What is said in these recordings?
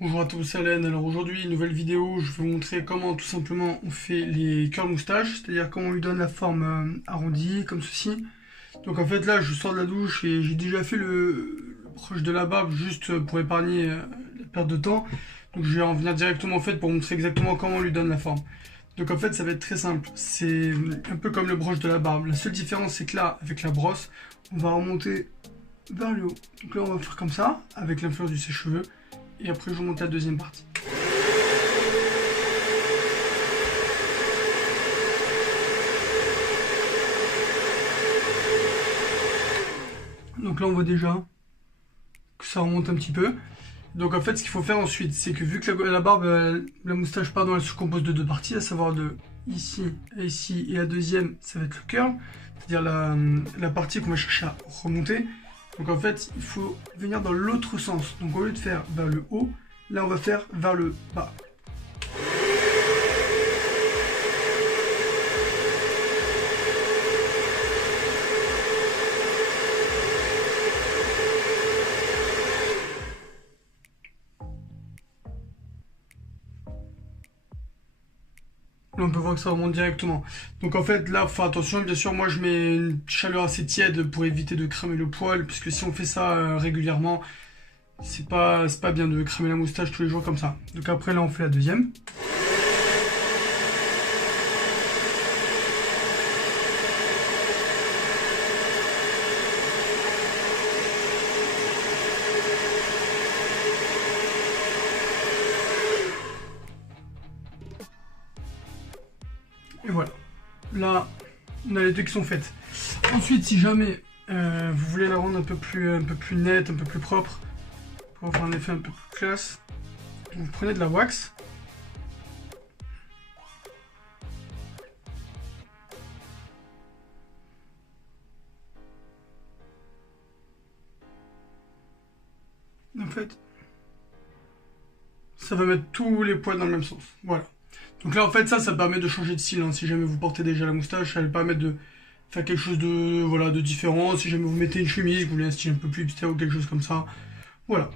Bonjour à tous, Alain. Alors aujourd'hui, nouvelle vidéo, je vais vous montrer comment tout simplement on fait les curls moustaches, c'est-à-dire comment on lui donne la forme arrondie, comme ceci. Donc en fait là, je sors de la douche et j'ai déjà fait le proche de la barbe juste pour épargner la perte de temps. Donc je vais en venir directement en fait pour montrer exactement comment on lui donne la forme. Donc en fait ça va être très simple, c'est un peu comme le broche de la barbe. La seule différence c'est que là, avec la brosse, on va remonter vers le haut. Donc là on va faire comme ça, avec l'influence du sèche-cheveux. Et après je vous montre la deuxième partie. Donc là on voit déjà que ça remonte un petit peu. Donc en fait ce qu'il faut faire ensuite, c'est que vu que la barbe, la moustache pardon, elle se compose de deux parties, à savoir de ici et ici, et la deuxième ça va être le curl, c'est-à-dire la partie qu'on va chercher à remonter. Donc en fait il faut venir dans l'autre sens. Donc au lieu de faire vers le haut, là on va faire vers le bas. Là, on peut voir que ça remonte directement. Donc en fait là, faut faire attention. Bien sûr, moi je mets une chaleur assez tiède pour éviter de cramer le poil, puisque si on fait ça régulièrement, c'est pas bien de cramer la moustache tous les jours comme ça. Donc après là, on fait la deuxième. Et voilà. Là, on a les deux qui sont faites. Ensuite, si jamais vous voulez la rendre un peu plus nette, un peu plus propre, pour faire un effet un peu plus classe, vous prenez de la wax. En fait, ça va mettre tous les poils dans le même sens. Voilà. Donc là, en fait, ça permet de changer de style. Hein. Si jamais vous portez déjà la moustache, ça va permettre de faire quelque chose de, voilà, de différent. Si jamais vous mettez une chemise, vous voulez un style un peu plus hipster ou quelque chose comme ça. Voilà.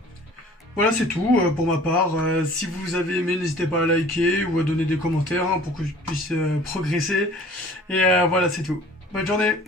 Voilà, c'est tout pour ma part. Si vous avez aimé, n'hésitez pas à liker ou à donner des commentaires hein, pour que je puisse progresser. Et voilà, c'est tout. Bonne journée!